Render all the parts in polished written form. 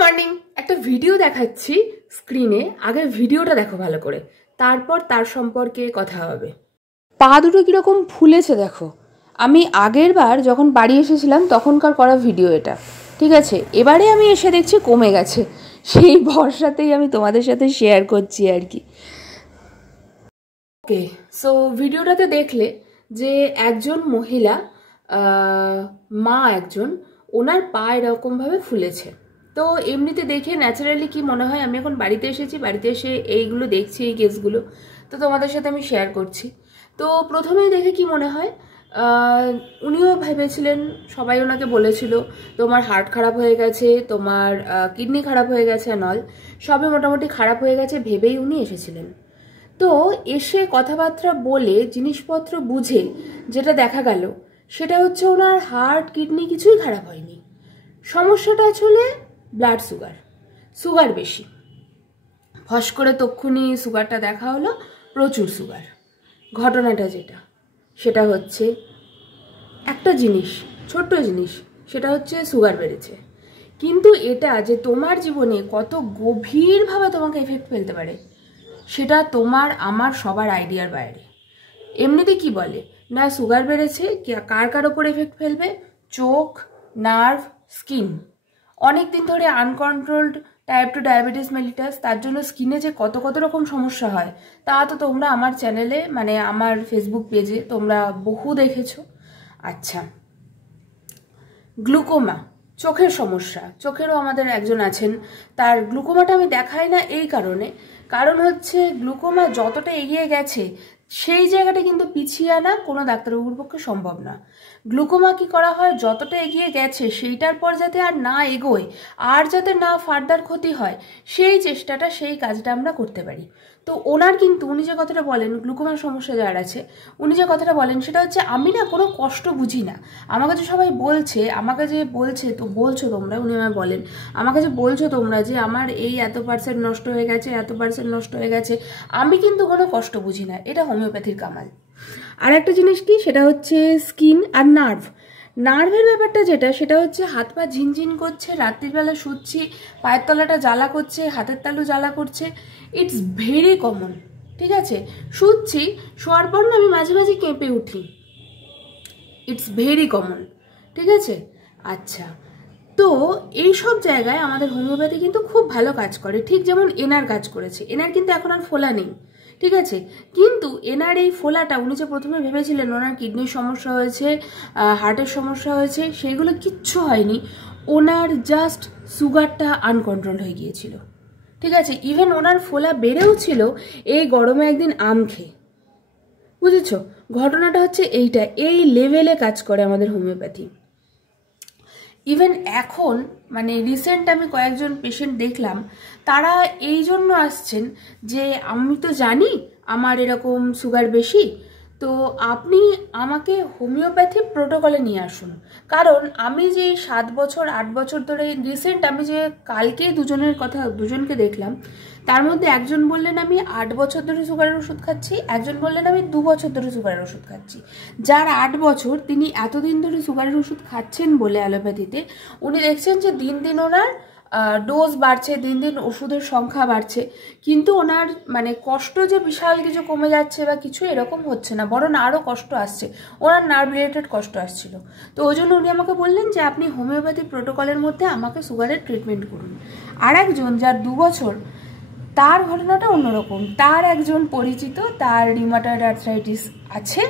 Morning. একটা video দেখাচ্ছি স্ক্রিনে, আগে ভিডিওটা দেখো ভালো করে, তারপর তার সম্পর্কে কথা হবে। পা দুটো কীরকম ফুলেছে দেখো। আমি আগের বার যখন বাড়ি এসেছিলাম তখনকার করা ভিডিও এটা, ঠিক আছে? এবারে আমি এসে দেখছি কমে গেছে, সেই ভরসাতেই আমি তোমাদের সাথে শেয়ার করছি আর কি। ওকে, সো ভিডিওটাতে দেখলে যে একজন মহিলা, মা একজন, ওনার পা এরকমভাবে ফুলেছে। তো এমনিতে দেখে ন্যাচারালি কি মনে হয়, আমি এখন বাড়িতে এসেছি, বাড়িতে এসে এইগুলো দেখছি, এই কেসগুলো তো তোমাদের সাথে আমি শেয়ার করছি। তো প্রথমেই দেখে কি মনে হয়, উনিও ভেবেছিলেন, সবাই ওনাকে বলেছিল তোমার হার্ট খারাপ হয়ে গেছে, তোমার কিডনি খারাপ হয়ে গেছে, নল সবই মোটামুটি খারাপ হয়ে গেছে ভেবেই উনি এসেছিলেন। তো এসে কথাবার্তা বলে জিনিসপত্র বুঝে যেটা দেখা গেল সেটা হচ্ছে ওনার হার্ট কিডনি কিছুই খারাপ হয়নি। সমস্যাটা আসলে ব্লাড সুগার বেশি। ফস করে তক্ষুনি সুগারটা দেখা হলো, প্রচুর সুগার। ঘটনাটা যেটা সেটা হচ্ছে একটা জিনিস, ছোট্ট জিনিস, সেটা হচ্ছে সুগার বেড়েছে। কিন্তু এটা যে তোমার জীবনে কত গভীরভাবে তোমাকে এফেক্ট ফেলতে পারে সেটা তোমার আমার সবার আইডিয়ার বাইরে। এমনিতে কি বলে না, সুগার বেড়েছে কার কার ওপর এফেক্ট ফেলবে? চোখ, নার্ভ, স্কিন। অনেক দিন ধরে আনকন্ট্রোলড টাইপ 2 ডায়াবেটিস মেলিটাস, তার জন্য স্কিনে যে কত কত রকম সমস্যা হয় তা তো তোমরা আমার চ্যানেলে, মানে আমার ফেসবুক পেজে তোমরা বহু দেখেছো। আচ্ছা, গ্লুকোমা, চোখের সমস্যা, চোখেরও আমাদের একজন আছেন, তার গ্লুকোমাটা আমি দেখাই না এই কারণ হচ্ছে গ্লুকোমা যতটা এগিয়ে গেছে সেই জায়গাটা কিন্তু পিছিয়ে আনা কোনো ডাক্তারবাবুর পক্ষে সম্ভব না। গ্লুকোমা কি করা হয়, যতটা এগিয়ে গেছে সেইটার পর যাতে আর না এগোয়, আর যাতে না ফার্দার ক্ষতি হয়, সেই চেষ্টাটা, সেই কাজটা আমরা করতে পারি। তো ওনার কিন্তু, উনি যে কথাটা বলেন, গ্লুকোমার সমস্যা যার আছে, উনি যে কথাটা বলেন সেটা হচ্ছে আমি না কোনো কষ্ট বুঝি না। আমাকে যে সবাই বলছে, আমাকে যে বলছে, তো বলছো তোমরা, উনি আমায় বলেন, আমাকে যে বলছো তোমরা যে আমার এই এত পার্সেন্ট নষ্ট হয়ে গেছে, এত পার্সেন্ট নষ্ট হয়ে গেছে, আমি কিন্তু কোনো কষ্ট বুঝি না। এটা হোমিওপ্যাথির কামাল। আর একটা জিনিস কি, সেটা হচ্ছে স্কিন আর নার্ভের ব্যাপারটা যেটা, সেটা হচ্ছে হাত পা ঝিনঝিন করছে, রাত্রিবেলা শুচ্ছি, পায়ের তলাটা জ্বালা করছে, হাতের তালু জ্বালা করছে, ইটস ভেরি কমন। ঠিক আছে, শুচ্ছি, শোয়ার পর না আমি মাঝে মাঝে কেঁপে উঠি, ইটস ভেরি কমন। ঠিক আছে, আচ্ছা, তো এই সব জায়গায় আমাদের হোমিওপ্যাথি কিন্তু খুব ভালো কাজ করে, ঠিক যেমন এনার কাজ করেছে। এনার কিন্তু এখন আর ফোলা নেই, ঠিক আছে, কিন্তু এনার এই ফোলাটা, উনি যে প্রথমে ভেবেছিলেন ওনার কিডনির সমস্যা হয়েছে, হার্টের সমস্যা হয়েছে, সেইগুলো কিচ্ছু হয়নি। ওনার জাস্ট সুগারটা আনকন্ট্রোল হয়ে গিয়েছিল। ঠিক আছে, ইভেন ওনার ফোলা বেড়েও ছিল এই গরমে একদিন আম খেয়ে। বুঝেছো, ঘটনাটা হচ্ছে এইটা, এই লেভেলে কাজ করে আমাদের হোমিওপ্যাথি। ইভেন এখন মানে রিসেন্ট আমি কয়েকজন পেশেন্ট দেখলাম, তারা এই জন্য আসছেন যে আমি তো জানি আমার এরকম সুগার বেশি, তো আপনি আমাকে হোমিওপ্যাথি প্রোটোকলে নিয়ে আসুন। কারণ আমি যে 7 বছর 8 বছর ধরে, রিসেন্ট আমি যে কালকে দুজনকে দেখলাম, তার মধ্যে একজন বললেন আমি 8 বছর ধরে সুগারের ওষুধ খাচ্ছি, একজন বললেন আমি 2 বছর ধরে সুগারের ওষুধ খাচ্ছি। যার 8 বছর, তিনি এতদিন ধরে সুগারের ওষুধ খাচ্ছেন বলে অ্যালোপ্যাথিতে উনি দেখছেন যে দিন দিন ওনার ডোজ বাড়ছে, দিন দিন ওষুধের সংখ্যা বাড়ছে, কিন্তু ওনার মানে কষ্ট যে বিশাল কিছু কমে যাচ্ছে বা কিছু এরকম হচ্ছে না, বরং আরও কষ্ট আসছে, ওনার নার্ভ রিলেটেড কষ্ট আসছিল। তো ওই জন্য উনি আমাকে বললেন যে আপনি হোমিওপ্যাথি প্রোটোকলের মধ্যে আমাকে সুগারের ট্রিটমেন্ট করুন। আর একজন যার 2 বছর, তার ঘটনাটা অন্যরকম। তার একজন পরিচিত, তার রিউমাটয়েড আর্থ্রাইটিস আছে,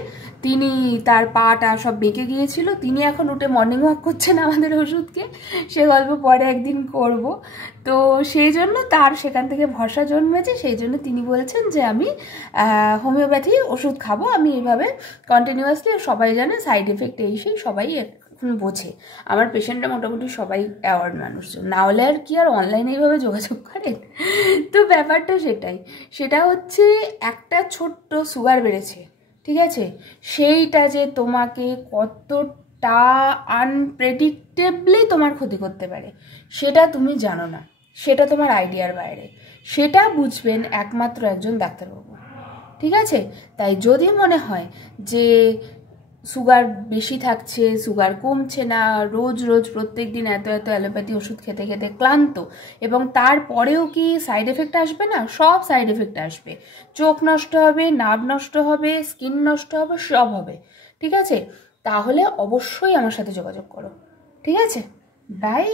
তিনি, তার পাটা সব বেঁকে গিয়েছিল, তিনি এখন উঠে মর্নিং ওয়াক করছেন আমাদের ওষুধকে, সে গল্প পরে একদিন করব। তো সেই জন্য তার সেখান থেকে ভরসা জন্মেছে, সেই জন্য তিনি বলছেন যে আমি হোমিওপ্যাথি ওষুধ খাবো, আমি এইভাবে কন্টিনিউয়াসলি, সবাই জানে সাইড এফেক্ট এই সেই সবাই বোঝে, আমার পেশেন্টরা মোটামুটি সবাই অ্যাওয়ার্ড মানুষজন, না হলে আর কি আর অনলাইনে এইভাবে যোগাযোগ করেন। তো ব্যাপারটা সেটাই, সেটা হচ্ছে একটা ছোট্ট সুগার বেড়েছে, ঠিক আছে, সেইটা যে তোমাকে কতটা আনপ্রেডিক্টেবলি তোমার ক্ষতি করতে পারে সেটা তুমি জানো না, সেটা তোমার আইডিয়ার বাইরে, সেটা বুঝবেন একমাত্র একজন ডাক্তারবাবু। ঠিক আছে, তাই যদি মনে হয় যে সুগার বেশি থাকছে, সুগার কমছে না, রোজ রোজ প্রত্যেক দিন এত এত অ্যালোপ্যাথি ওষুধ খেতে খেতে ক্লান্ত, এবং তারপরেও কি সাইড এফেক্ট আসবে না? সব সাইড এফেক্ট আসবে। চোখ নষ্ট হবে, নার্ভ নষ্ট হবে, স্কিন নষ্ট হবে, সব হবে। ঠিক আছে, তাহলে অবশ্যই আমার সাথে যোগাযোগ করো। ঠিক আছে, বাই।